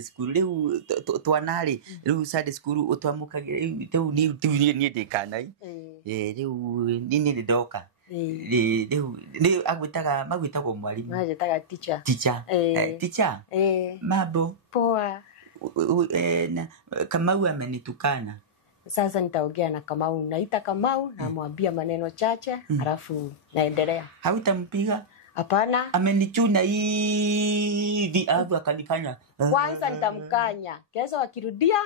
school riu twanari riu Sunday school utwamukagire riu ni ndikanai riu ni ndoka riu magwitaga mwalimu magwitaga teacher mambo poa na Kamau amenitukana. Sasa nitaongea na Kamau, naita Kamau na mwambia maneno chache alafu naendelea. Hautampiga? Hapana. Amenichuna hivi abu akanikanya. Kwanza nitamkanya. Kesho akirudia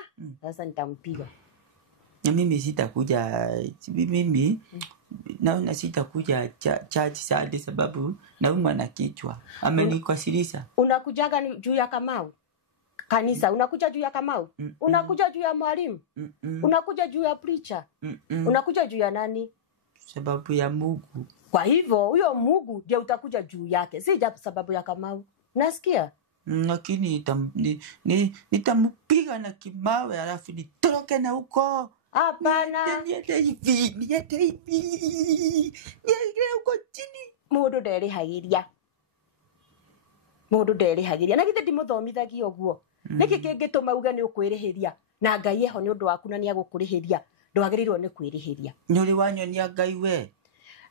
sasa nitampiga. Na mimi sitakuja mimi naona sitakuja church Sunday sababu naumwa na kichwa. Amenikasirisha. Unakujaga juu ya Kamau? Kanisa unakuja juu ya Kamau? Unakuja juu ya mwalimu? Unakuja juu ya preacher? Unakuja juu ya nani? Sababu ya Mungu. Kwa hivyo huyo Mungu ndiye utakuja juu yake, si sababu ya Kamau. Nasikia? Lakini nitampiga na kimawe alafu nitoroke na huko. Hapana. Niende hivi. Huko chini. Mundu nderihagiria. Na githe ndimuthomithagia uguo. Niki kingituma uga ni ukwirihiria na Ngai eho ni undu waku na ni agukurihiria. Ndwagĩrĩirwo nĩ kwĩrĩhĩria. Nĩũrĩ wanyonia Ngai we?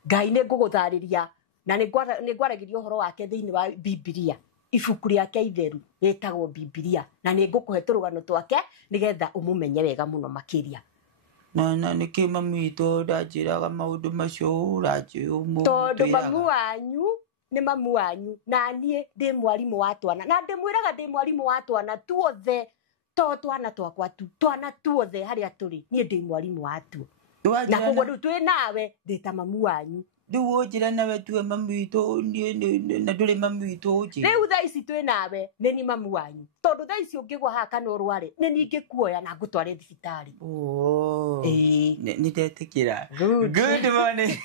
Ngai nĩ ngũgũtharĩria na nĩ ngwaragiria ũhoro wake thĩinĩ wa Biblia. Ibuku rĩake itheru rĩtagwo Biblia na nĩ ngũkũhe tũrũgano twake nĩgetha ũmũmenye wega mũno makĩria. Na nĩkĩ mami witũ ndanjĩraga maũndũ macio ũranjĩra tondũ mamu wanyu nĩ mamu wanyu na niĩ ndĩ mwarimu wa twana na ndĩmwĩraga ndĩ mwarimu wa twana tuothe. Twana twakwa tu twana tuothe haria turi nie ndi mwalimu watu na koguo ndu twi nawe ndita mamu wanyu ndu wonjira nawe tu mamu witu na nduri mamu witu nji riu thaa ici twi nawe ni ni mamu wanyu tondu thaa ici ungigwa haka no rware ni ningi kuoya na ngutware thibitari ni ndetikira good morning